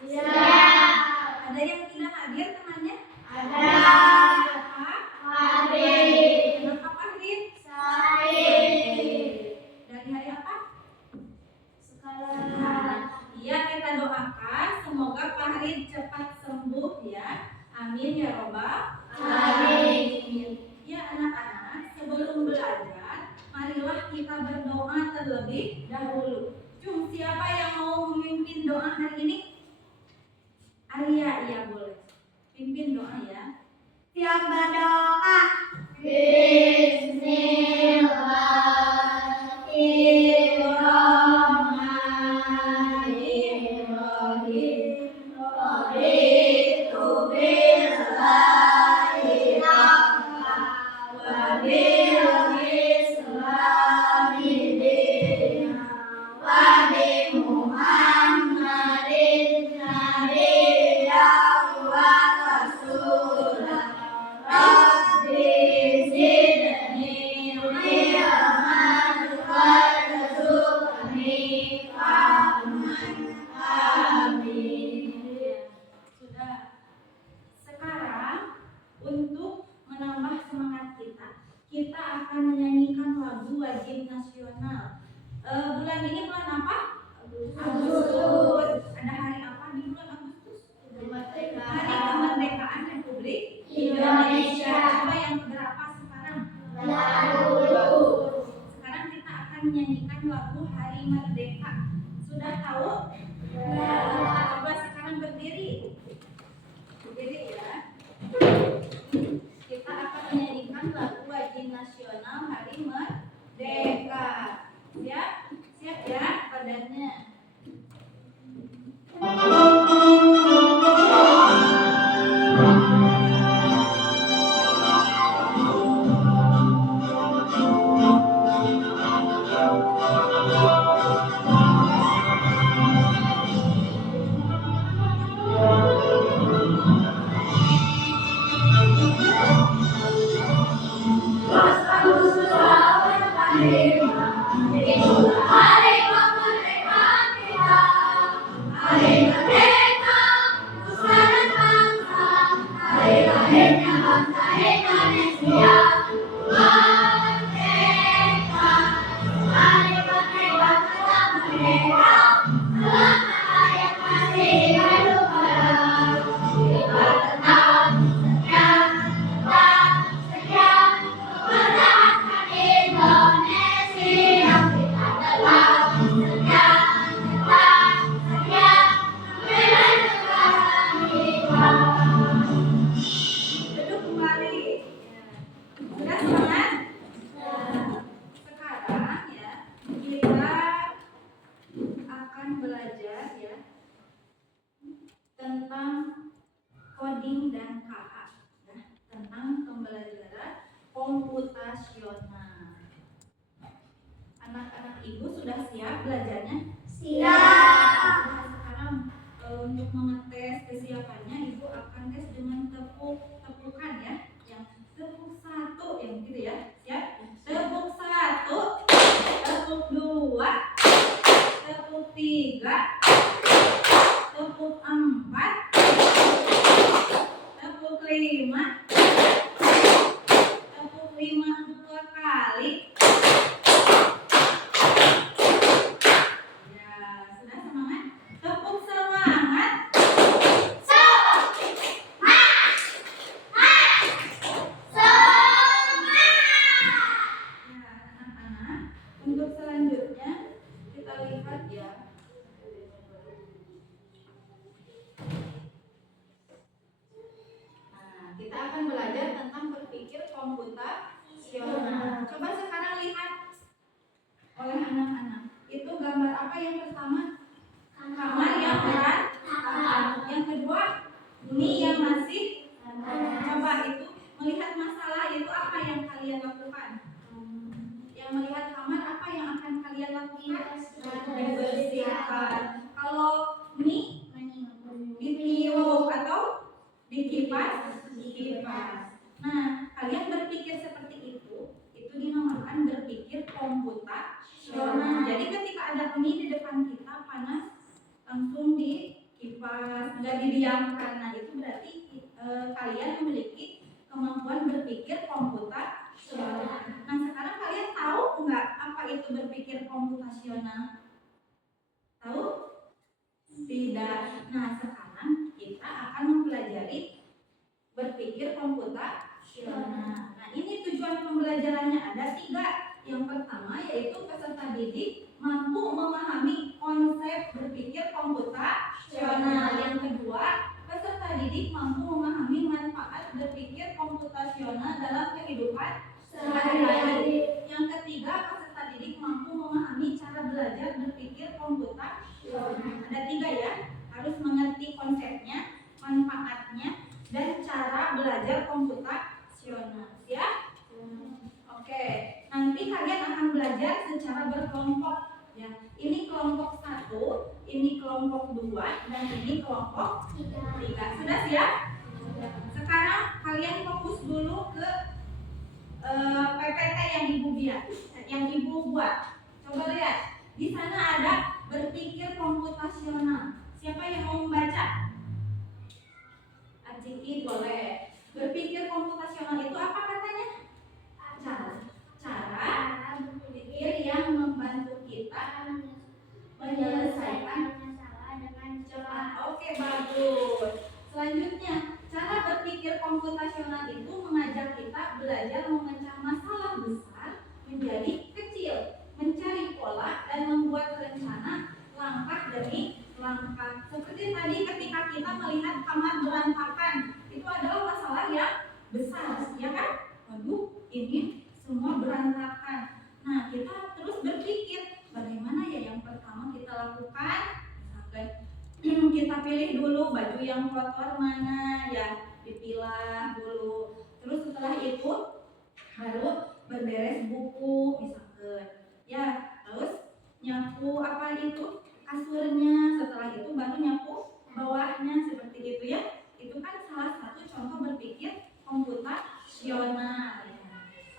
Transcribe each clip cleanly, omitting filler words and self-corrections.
Siap. Ada yang tidak hadir temannya? Ada. Apa? Farid. Kenapa Farid? Said. Dari hari apa? Sekarang. Iya, kita doakan semoga Farid cepat sembuh ya. Amin ya robbal alamin. Ya anak-anak, sebelum belajar, marilah kita berdoa terlebih dahulu. Siapa yang mau memimpin doa hari ini? Arya, iya boleh. Pimpin doa ya. Siap berdoa. Bismillahirrahmanirrahim. Raditu billahi rabban wa bil islami dinan wa bi Muhammadin nabiyyan wa rasulan. Rabbi zidni ilman warzuqni fahman. Amin. Sudah. Sekarang untuk menambah semangat kita akan menyanyikan lagu wajib nasional. Bulan ini bulan apa? Agustus. Ada hari apa di bulan Agustus? Hari Kemerdekaan Republik Indonesia. Coba yang keberapa sekarang? Sekarang kita akan menyanyikan lagu Hari Merdeka. Sudah tahu? Coba sekarang berdiri. Berdiri ya. Kita akan menyanyikan lagu wajib nasional Hari Merdeka. Siap? Siap ya badannya. Duduk kembali. Sudah semangat? Sekarang ya kita akan belajar ya tentang coding dan KH ya, tentang pembelajaran komputasional. Anak-anak ibu sudah siap belajarnya? Siap. Nah, sekarang untuk mengetes kesiapannya ibu akan tes dengan tepukan ya, yang tepuk 1 yang gitu ya. Siap? Tepuk 1, tepuk 2, tepuk 3, tepuk 4, tepuk 5, tepuk 5 2 kali. Ya, sudah semangat? Tepuk semangat. Ya, anak-anak, untuk selanjutnya kita lihat ya. Nah, kita akan belajar tentang berpikir komputasional. Coba sekarang lihat oleh anak-anak. Itu gambar apa yang pertama? Kamar yang berantakan. Yang kedua, bumi yang masih. Coba itu melihat masalah itu apa yang kalian lakukan? Yang melihat kamar apa yang akan kalian lakukan? Dibersihkan. Kalau mie ditiup atau dikipas. Nah, kalian berpikir seperti itu dinamakan berpikir komputasional. Jadi ketika ada mie di depan kita panas, langsung dikipas. nggak didiamkan. Nah itu berarti kalian memiliki kemampuan berpikir komputasional. Nah sekarang kalian tahu nggak apa itu berpikir komputasional? Tahu? Tidak. Nah sekarang kita akan mempelajari berpikir komputasional. Nah ini tujuan pembelajarannya ada 3. Yang pertama yaitu peserta didik mampu memahami konsep berpikir komputasional. Yang kedua, peserta didik mampu memahami manfaat berpikir komputasional dalam kehidupan sehari-hari. Yang ketiga, peserta didik mampu memahami cara belajar berpikir komputasional. Ada 3 ya, harus mengerti konsepnya, manfaatnya, dan cara belajar komputasional. Ya? Oke, nanti kalian akan belajar secara berkelompok. Ya, ini kelompok 1, ini kelompok 2, dan ini kelompok 3. Sudah siap? Sekarang kalian fokus dulu ke PPT yang ibu buat. Coba lihat, di sana ada berpikir komputasional. Siapa yang mau membaca? Aciki boleh. Berpikir komputasional itu apa katanya? Cara berpikir yang membantu kita menyelesaikan masalah dengan cepat. Oke, bagus. Selanjutnya, cara berpikir komputasional itu mengajak kita belajar memecah masalah besar menjadi kecil, mencari pola dan membuat rencana langkah demi langkah. Seperti tadi ketika kita melihat kamar berantakan, itu adalah masalah yang besar, ya kan? Waduh, ini semua berantakan. Nah, kita terus berpikir bagaimana ya yang pertama kita lakukan. Misalkan kita pilih dulu baju yang kotor mana ya, dipilah dulu. Terus setelah itu baru berberes buku misalkan. Ya, terus nyapu apa itu kasurnya. Setelah itu baru nyapu bawahnya seperti itu ya. Itu kan salah satu contoh berpikir komputasional.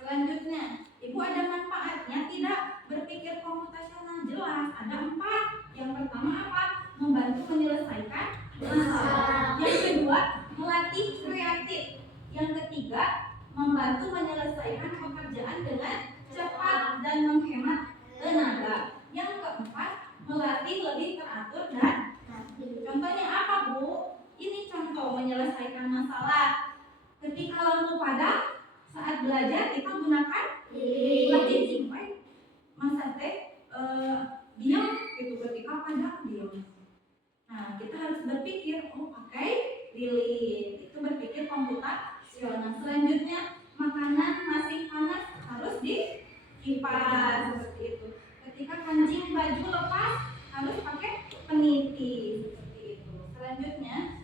Selanjutnya, ibu ada manfaatnya tidak berpikir komputasional? Jelas, ada 4. Yang pertama apa? Membantu menyelesaikan masalah. Yang kedua, melatih kreatif. Yang ketiga, membantu menyelesaikan pekerjaan dengan cepat dan menghemat tenaga. Yang keempat, melatih lebih teratur dan rapi. Contohnya apa, Bu? Ini contoh menyelesaikan masalah. Ketika lampu padam, saat belajar kita gunakan ulah cicing, masa teh diam gitu ketika padam diam. Nah kita harus berpikir pakai lilin, itu berpikir komputasional. Selanjutnya makanan masih panas harus dikipas seperti itu. Ketika kancing baju lepas harus pakai peniti seperti itu. Selanjutnya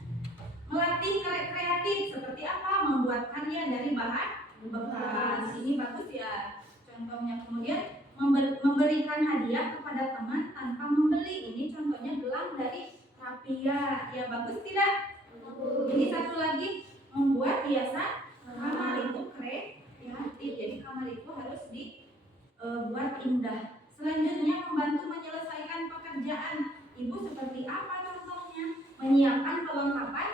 melatih kreatif seperti apa? Membuat karya dari bahan bekas. Ini bagus ya contohnya. Kemudian memberikan hadiah kepada teman tanpa membeli. Ini contohnya gelang dari Rapia. Ya bagus tidak? Ini satu lagi, membuat hiasan kamar itu kreatif. Jadi kamar itu harus dibuat indah. Selanjutnya membantu menyelesaikan pekerjaan. Ibu seperti apa contohnya? Menyiapkan perlengkapan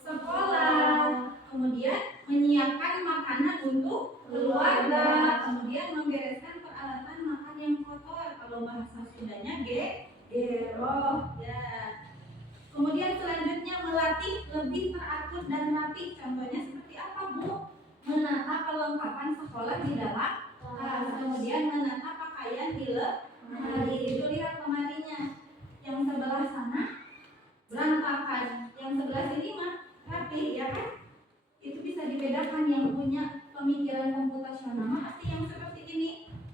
sekolah, kemudian menyiapkan makanan untuk keluarga, kemudian membereskan peralatan makan yang kotor. Kalau bahasa Sundanya geroh ya. Kemudian selanjutnya melatih lebih teratur dan rapi. Contohnya seperti apa, Bu? Menata perlengkapan sekolah di dalam tas, kemudian menata pakaian di lemari. Itu lihat lemarinya. Yang sebelah sana berantakan, yang sebelah sini mah rapi, ya kan? Itu bisa dibedakan. Yang punya pemikiran komputasional pasti yang seperti ini.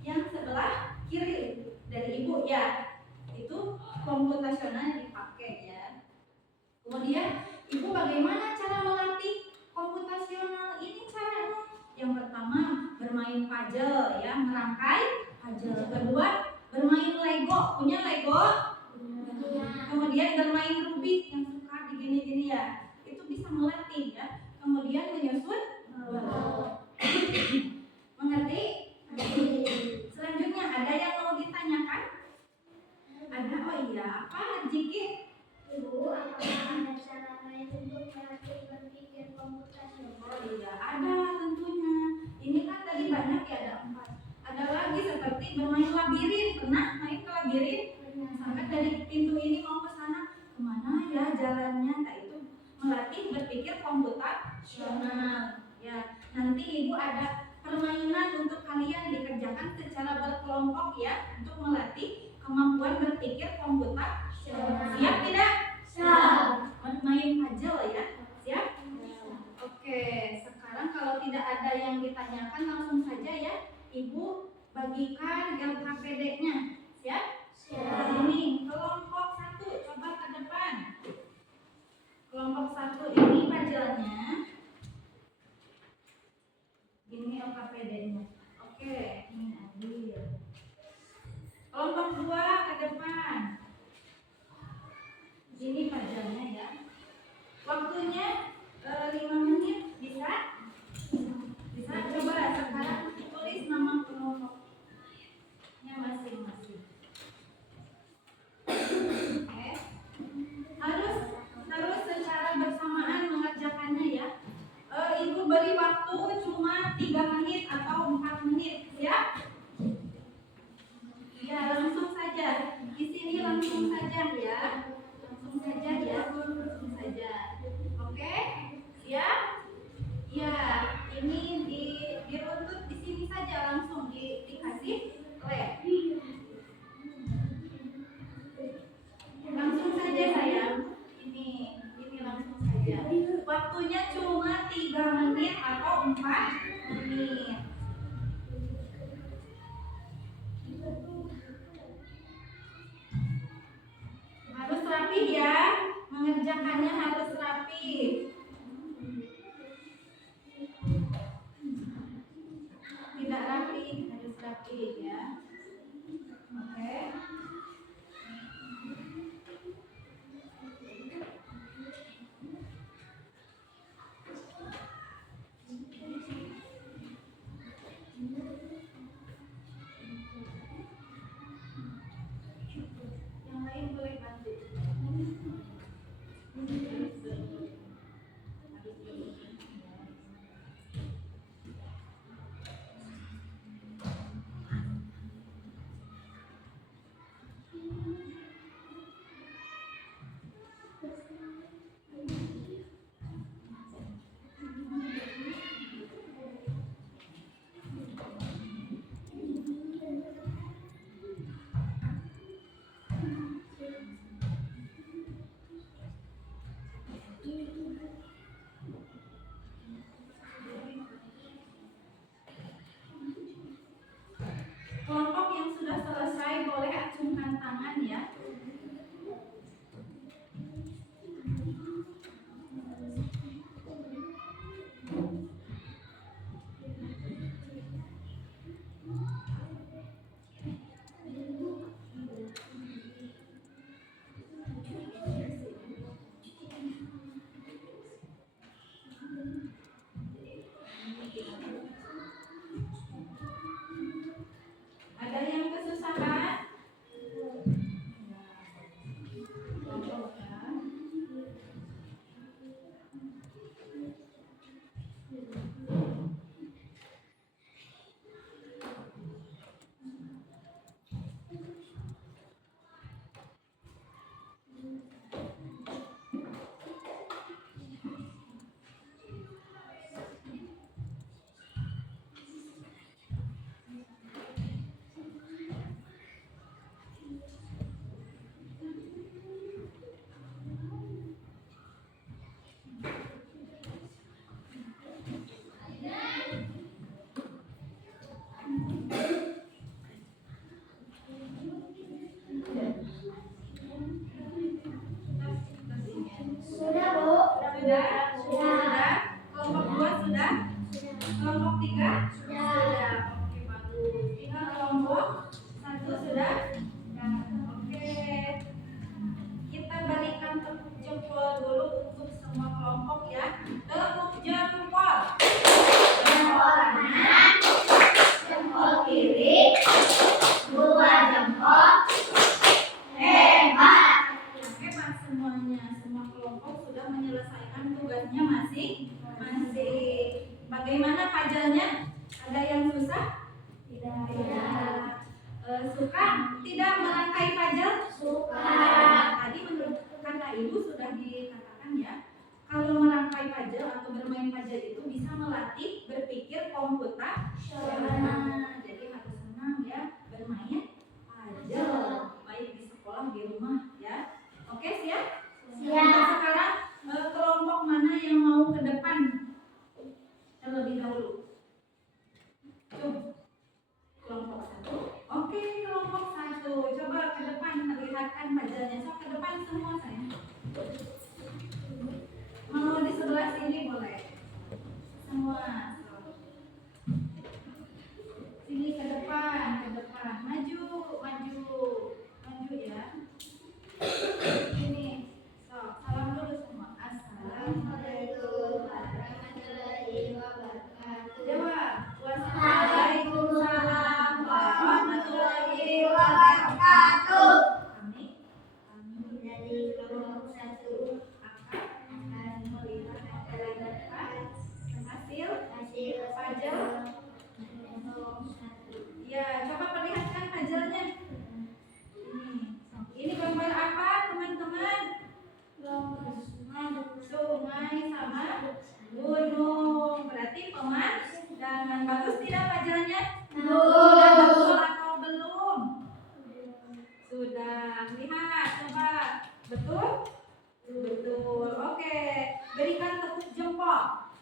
Yang sebelah kiri dari ibu ya, itu komputasional dipakai ya. Kemudian ibu bagaimana cara melatih komputasional ini? Caranya yang pertama bermain puzzle ya, merangkai puzzle. Kedua bermain Lego, punya Lego? Kemudian bermain Rubik yang suka digini-gini ya, itu bisa melatih ya. Kemudian menyusun mengerti? Selanjutnya ada yang mau ditanyakan? Ada? Oh iya, apa Jiki? Ibu, apakah ada cara berpikir komputasional. Ya, nanti Ibu ada permainan untuk kalian dikerjakan secara berkelompok ya, untuk melatih kemampuan berpikir komputasional. Siap tidak? Siap. Main puzzle ya. Siap? Oke, sekarang kalau tidak ada yang ditanyakan langsung saja ya. Ibu bagikan LKPD-nya. Siap? Siap. Ini kelompok 1, coba ke depan. Kelompok 1 ini puzzle-nya. Ini LKPD-nya. Oke, ini ambil. Kelompok 2 ke depan. Ini puzzle-nya ya. Waktunya 5 menit, bisa? Bisa. Coba sekarang tulis nama kelompoknya masing-masing. Oke. Harus secara bersamaan mengerjakannya ya. Ibu beri waktu cuma 3 menit atau 4 menit, siap? Ya, langsung saja. Di sini langsung saja ya. Langsung saja ya. Langsung saja. Oke? Siap? Ya, ini diruntut di sini saja, langsung dikasih lab. Langsung saja sayang. Ini langsung saja. Waktunya cuma 3 menit atau 4 menit. Harus rapi ya. Mengerjakannya harus rapi. Tidak rapi, harus rapi ya. Oke. Yang lain boleh bantu. Kelompok yang sudah selesai boleh acungkan tangan ya. Ada yang kesusahan? Kelompok ya. Sudah, Bu. Sudah? Sudah? Kelompok 2 sudah? Kelompok 3? Sudah. Oke, bagus. Tinggal kelompok 1 sudah? Oke. Kita berikan tepuk jempol dulu untuk semua kelompok ya. Tepuk jempol. Jempol kanan, jempol kiri, 2 jempol. Hebat. Hebat semuanya. Semua kelompok sudah menyelesaikan tugasnya masing-masing. Bagaimana puzzle-nya? Ada yang susah? Tidak. Suka? Tidak merangkai puzzle? Suka. Tadi menurut kata ibu sudah dikatakan ya, kalau merangkai memulai puzzle atau bermain puzzle itu bisa melatih berpikir komputasional. Jadi harus senang ya bermain puzzle, baik di sekolah di rumah ya. Oke siap? Untuk sekarang kelompok mana yang mau ke depan terlebih dahulu? Coba kelompok 1. Oke, kelompok 1. Coba ke depan perlihatkan puzzle-nya. So ke depan semua saya. Mau di sebelah sini boleh. Semua. Sini ke depan, maju ya. Ini. So, salam dulu semua. Assalamualaikum warahmatullahi wabarakatuh. Jawab. Waalaikumsalam warahmatullahi wabarakatuh. Kami dari kelompok 1 akan melihat hasil puzzle. Ya, coba perlihatkan puzzle-nya. Ini gambar apa, teman-teman? Sungai sama gunung. Berarti pemandangan. Bagus tidak puzzle-nya? Sudah betul atau belum? Sudah. Lihat, coba. Betul? Betul. Oke. Berikan tepuk jempol.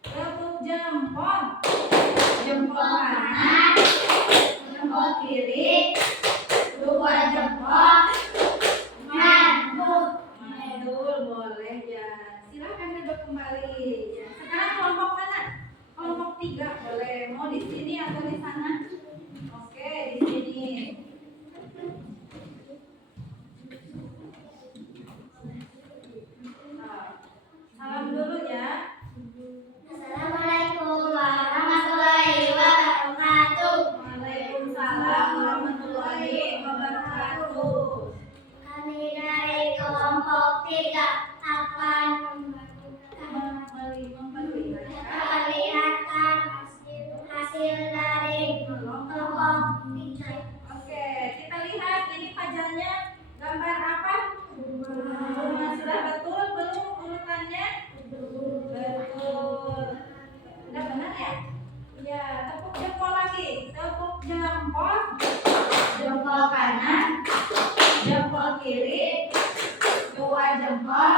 Tepuk jempol. Jempol kanan, jempol kiri, 2 jempol. Mantul, boleh ya. Silakan duduk kembali. Ya. Sekarang kelompok mana? Kelompok 3 boleh. Mau di sini atau di sana? Oke, di sini. Salam dulu ya. Assalamualaikum warahmatullahi wabarakatuh. Waalaikumsalam warahmatullahi wabarakatuh. Kami dari kelompok 3 akan memperlihatkan hasil dari kelompok 3. Oke, kita lihat ini puzzle-nya gambar apa? Rumah. Sudah betul belum urutannya? Betul. Udah benar ya? Ya, tepuk jempol lagi. Tepuk jempol. Jempol kanan, jempol kiri, 2 jempol.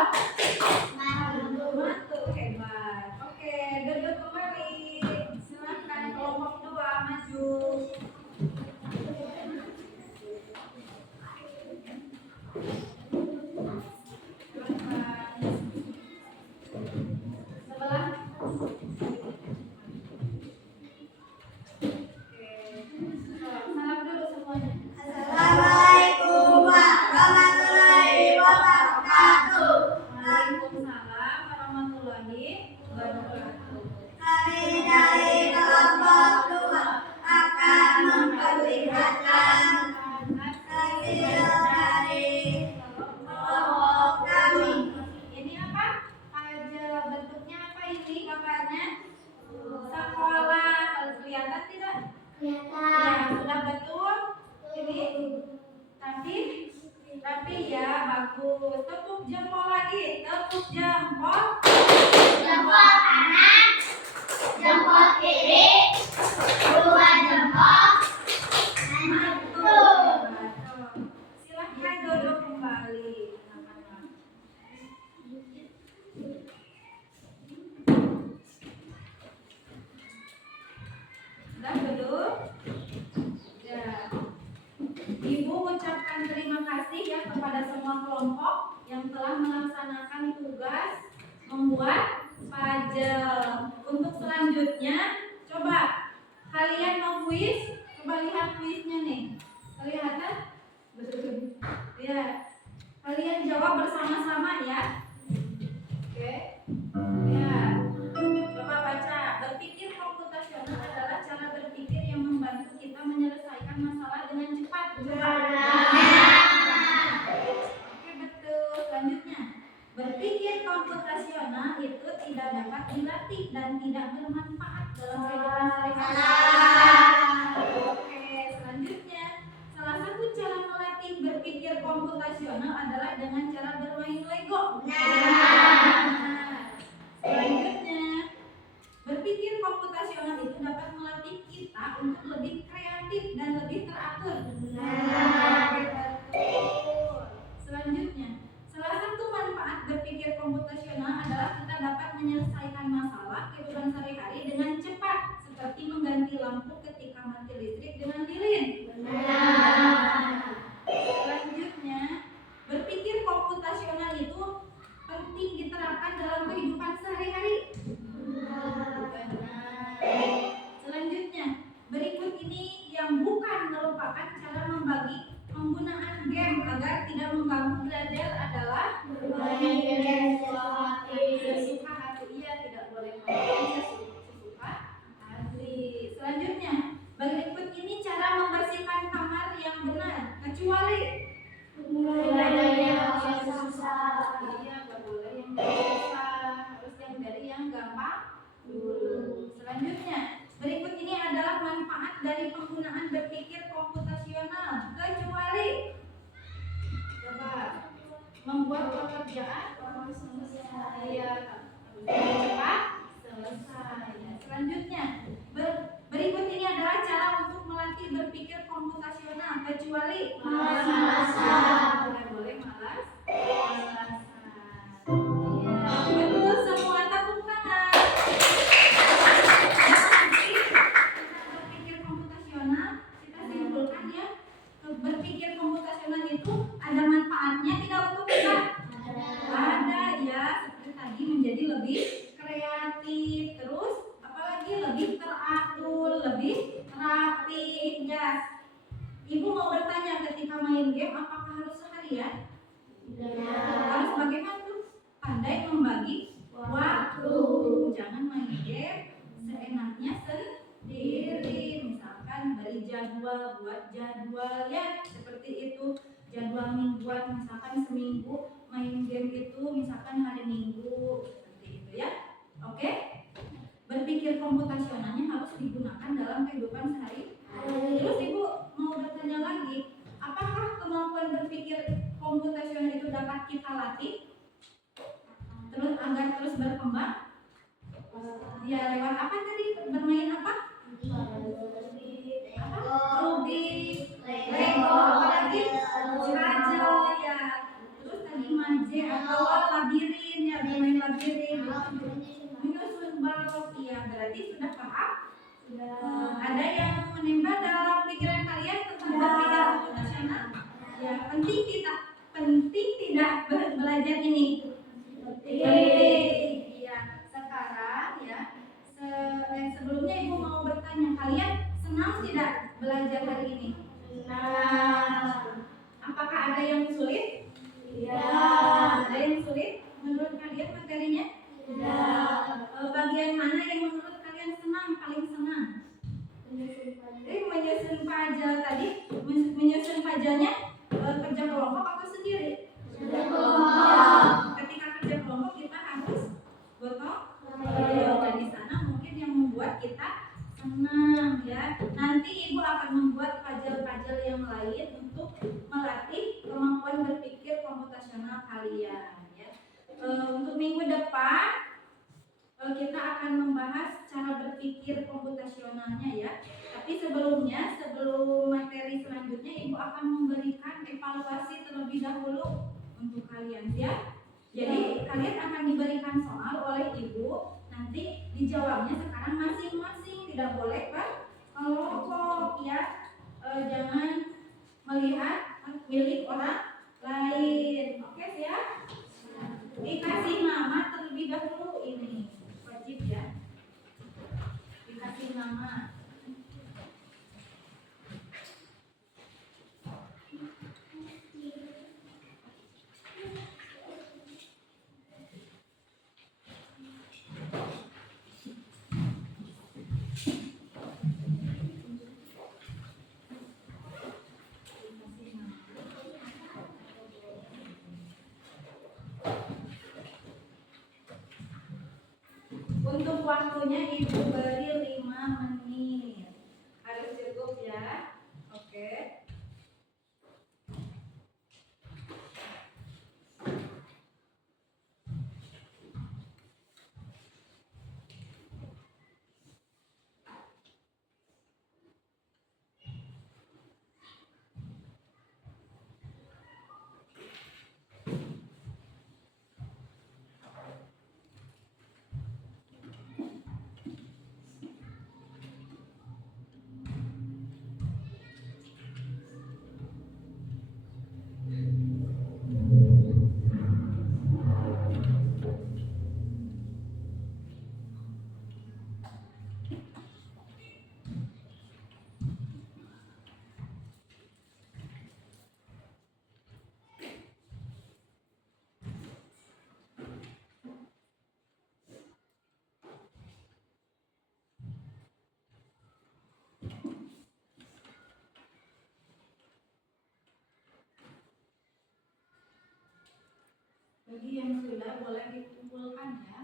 Mantul, hebat. Oke, duduk kembali. Silakan kelompok 2 maju. Sebelah. Salam dulu semuanya. Assalamualaikum warahmatullahi wabarakatuh. Waalaikumsalam warahmatullahi wabarakatuh. Kami dari kelompok 2 akan memperlihatkan hasil dari kelompok kami. Ini apa? Puzzle. Bentuknya apa ini gambarnya? Sekolah. Kalau kelihatan tidak? Ya, sudah betul. Ini tapi ya bagus. Tepuk jempol lagi. Tepuk jempol. Jempol kanan, jempol kiri, 2 jempol. Mantul. Silahkan duduk kembali. Sudah duduk? Ya. Ibu ucapkan terima kasih ya kepada semua kelompok yang telah melaksanakan tugas membuat puzzle. Untuk selanjutnya, coba kalian mau kuis. Coba lihat kuisnya nih. Kelihatan? Betul. Ya. Kalian jawab bersama-sama ya. Oke. Ya. Coba baca. Berpikir komputasional adalah cara berpikir yang membantu kita menyelesaikan masalah dengan cepat. Oke, betul. Selanjutnya, berpikir komputasional itu tidak dapat dilatih dan tidak bermanfaat dalam kehidupan sehari-hari. Oke, selanjutnya, salah satu cara melatih berpikir komputasional adalah dengan cara bermain Lego. Nah, komputasional adalah kita dapat menyelesaikan masalah kehidupan sehari-hari dengan cepat, seperti mengganti lampu ketika mati listrik dengan lilin. Selanjutnya, berpikir komputasional itu penting diterapkan dalam kehidupan sehari-hari. Selanjutnya, berikut ini yang bukan merupakan cara membagi penggunaan game agar tidak mengganggu belajar adalah Bermain game sesuka hati. Iya, tidak boleh main sesuka hati. Selanjutnya, berikut ini cara membersihkan kamar yang benar, kecuali yang susah. iya, nggak boleh yang susah, harus yang dari yang gampang dulu. Selanjutnya, berikut ini adalah manfaat dari penggunaan berpikir komputasional, kecuali coba membuat pekerjaan iya cepat selesai. Selanjutnya, berikut ini adalah cara untuk melatih berpikir komputasional, kecuali malas-malasan. Tidak boleh malas-malasan. Iya, betul semua, tepuk tangan. Berpikir komputasional, kita simpulkan ya, berpikir komputasional itu ada manfaatnya tidak untuk kita? Ada ya, seperti tadi menjadi lebih kreatif, terus apalagi lebih teratur, lebih rapi ya. Ibu mau bertanya, ketika main game apakah harus seharian? Harus bagaimana tuh? Pandai membagi waktu. Jangan main game seenaknya sendiri. Misalkan beri jadwal, buat jadwal ya, seperti itu. Jadwal mingguan, misalkan seminggu main game itu misalkan hari Minggu, seperti itu ya. Oke? Berpikir komputasionalnya harus digunakan dalam kehidupan sehari-hari. Terus ibu mau bertanya lagi, apakah kemampuan berpikir komputasional itu dapat kita latih terus agar terus berkembang? Ya lewat apa tadi? Bermain apa? Rubik, Lego, apalagi puzzle ya. Terus tadi maje atau labirin ya, bermain labirin. Menyusun balok ya, berarti sudah paham? Ada yang menimpa dalam pikiran kalian tentang berpikir komputasional? Ya, penting tidak belajar ini? Penting. Iya, sekarang ya. Sebelumnya ibu mau bertanya, kalian senang tidak belajar hari ini? Senang. Apakah ada yang sulit? Tidak. Ada yang sulit? Menurut kalian materinya? Tidak. Bagian mana yang menurut kalian senang, paling senang? Menyusun puzzle tadi. Menyusun puzzle-nya kerja kelompok atau sendiri? Kerja kelompok. Ketika kerja kelompok kita harus gotong royong. Dan di sana mungkin yang membuat kita senang ya. Nanti ibu akan membuat puzzle-puzzle yang lain untuk melatih kemampuan berpikir komputasional kalian ya. Untuk minggu depan kita akan membahas cara berpikir komputasionalnya ya. Tapi sebelumnya, sebelum materi selanjutnya, ibu akan memberikan evaluasi terlebih dahulu untuk kalian ya. Jadi kalian akan diberikan soal oleh ibu, nanti dijawabnya sekarang masing-masing, tidak boleh kelompok ya. Jangan melihat milik orang lain. Oke ya? Dikasih nama terlebih dahulu, ini wajib ya. Dikasih nama. Untuk waktunya ibu beri 5 menit. Harus cukup ya. Oke. Bagi yang sudah boleh dikumpulkan ya.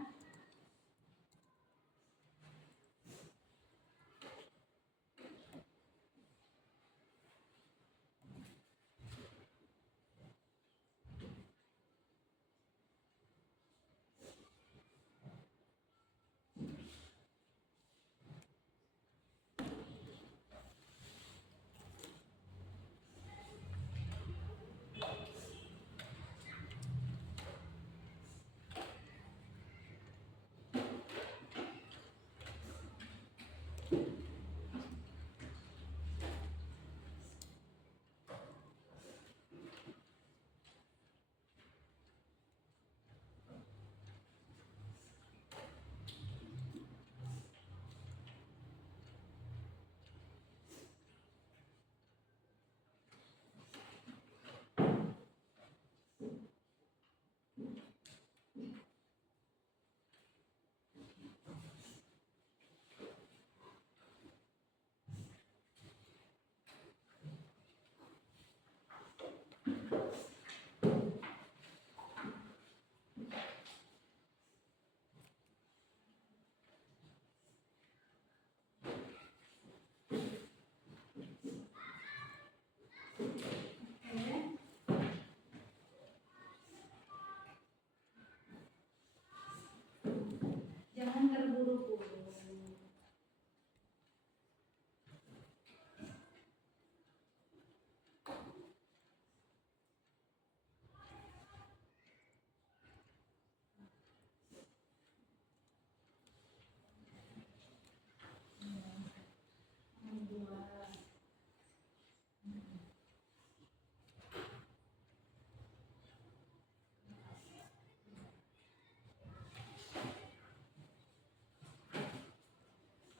Jangan terburu-buru.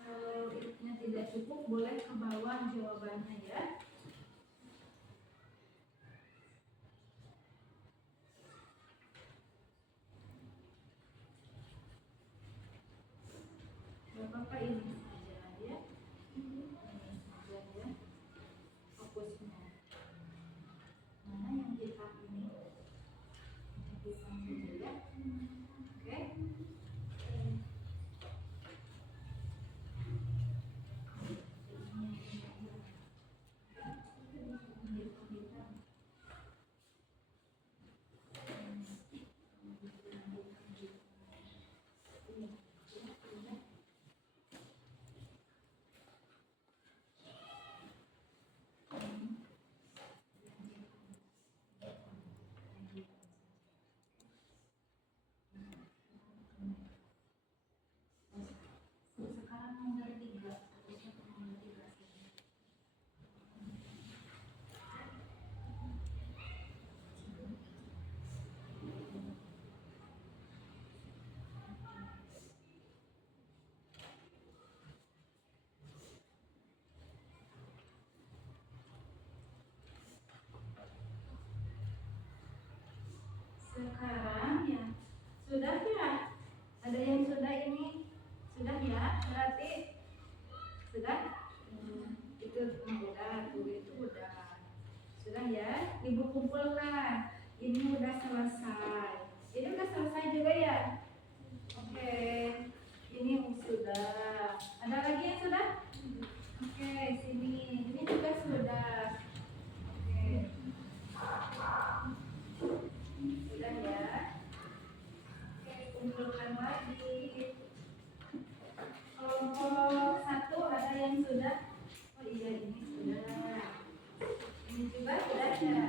Kalau itu tidak cukup, boleh ke bawah jawabannya ya. Bapak ini saja ya. Ini saja ya. Fokusnya. Mana yang kita ini? Jadi saja ya. Oke. Sekarang nomor 3. Sekarang ya sudah ya, ada yang sudah ini sudah ya, berarti sudah. Itu udah, tuh itu sudah ya, ibu kumpulkan. Ini udah selesai, ini udah selesai juga ya. Oke, ini sudah. Ada lagi yang sudah? Oke, sini ini juga sudah. Oke, sudah ya. Oke, kumpulkan lagi. Kelompok 1 ada yang sudah? Oh iya, ini sudah. Ini juga sudah ya.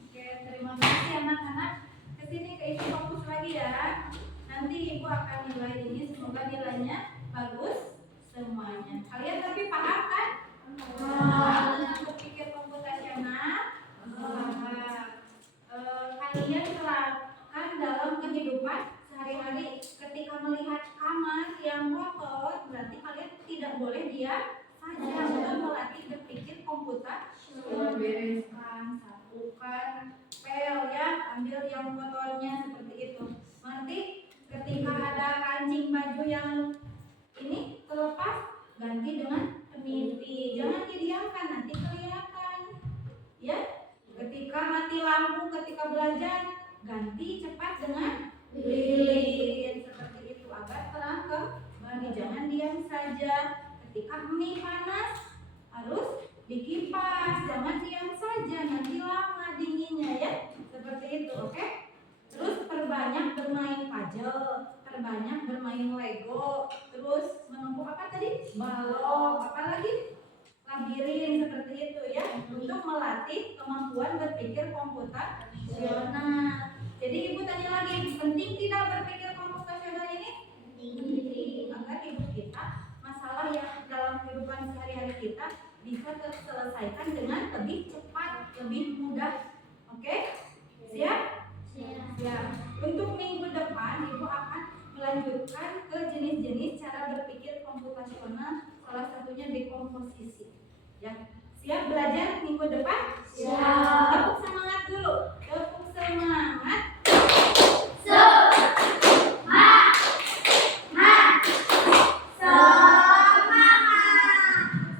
Oke, terima kasih anak-anak. Kesini ke ibu fokus lagi ya. Nanti ibu akan nilai ini, semoga nilainya bagus semuanya. Kalian tapi paham kan? Dengan berpikir komputasional, kalian terapkan dalam kehidupan sehari-hari. Ketika melihat kamar yang kotor, berarti kalian tidak boleh diam saja, untuk melatih berpikir komputer. Bereskan, sapukan, pel ya, ambil yang kotornya seperti itu. Nanti ketika ada kancing baju yang ini terlepas, ganti dengan peniti. Jangan didiamkan, nanti kelihatan. Ya, ketika ketika belajar ganti cepat dengan lilin seperti itu agar terang kembali. Jangan diam saja. Ketika mie panas harus dikipas, jangan diam saja, nanti lama dinginnya ya. Seperti itu, oke? Terus perbanyak bermain puzzle, perbanyak bermain Lego, terus menumpuk apa tadi? Balok, apa lagi? Labirin, seperti itu ya, untuk melatih kemampuan berpikir komputasional. Jadi ibu tanya lagi, penting tidak berpikir komputasional ini? Penting, agar hidup kita, masalah yang dalam kehidupan sehari-hari kita bisa terselesaikan dengan lebih cepat, lebih mudah. Oke? Siap? Siap. Untuk minggu depan ibu akan melanjutkan ke jenis-jenis cara berpikir komputasional, salah satunya dekomposisi. Ya. Siap belajar minggu depan? Siap. Tepuk semangat dulu. Tepuk semangat.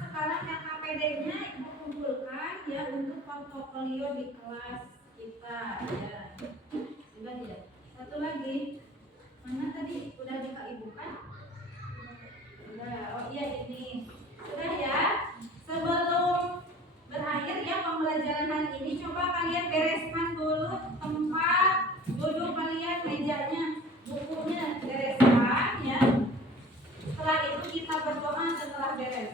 Sekarang yang KPD-nya ibu kumpulkan ya untuk portofolio di kelas kita ya. Sudah tidak? Satu lagi. Mana tadi? Udah di Kak Ibu kan? Sudah. Oh iya ini. Sudah ya. Sebelum berakhir ya pembelajaran hari ini, coba kalian bereskan dulu tempat duduk kalian, mejanya, bukunya bereskan ya. Setelah itu kita berdoa setelah beres.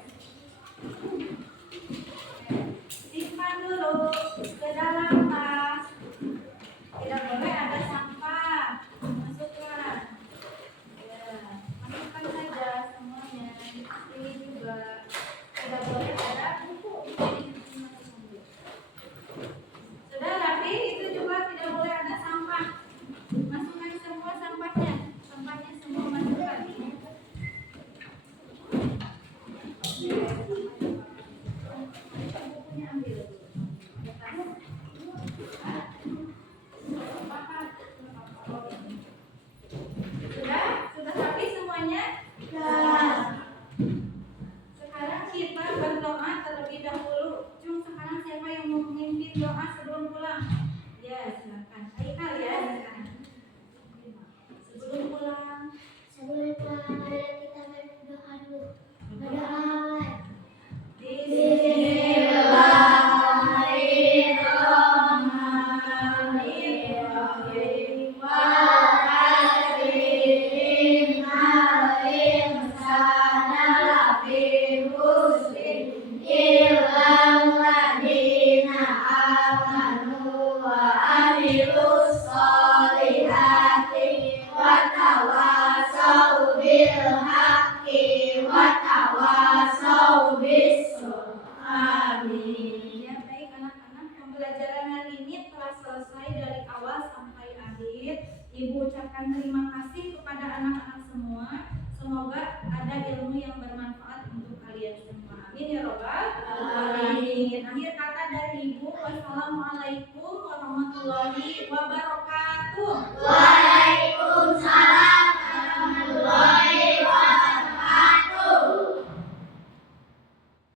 Simpan dulu ke dalam tas. Tidak boleh ada sampah. Masukkan. Ya, masukkan saja semuanya. Ini juga tidak boleh ada buku. Sudah rapi, itu juga tidak boleh ada sampah. Masukkan semua sampahnya. Sampahnya semua masukkan. Bukunya ambil dulu. Sudah rapi semuanya? Sekarang kita berdoa terlebih dahulu. Cung, sekarang siapa yang mau memimpin doa sebelum pulang? Ya, silakan. Aikal ya sekarang. Sebelum pulang. Sebelum pulang marilah kita berdoa dulu. Berdoa. Ya, baik anak-anak, pembelajaran hari ini telah selesai dari awal sampai akhir. Ibu ucapkan terima kasih kepada anak-anak semua. Semoga ada ilmu yang bermanfaat untuk kalian semua. Amin ya robbal alamin. Akhir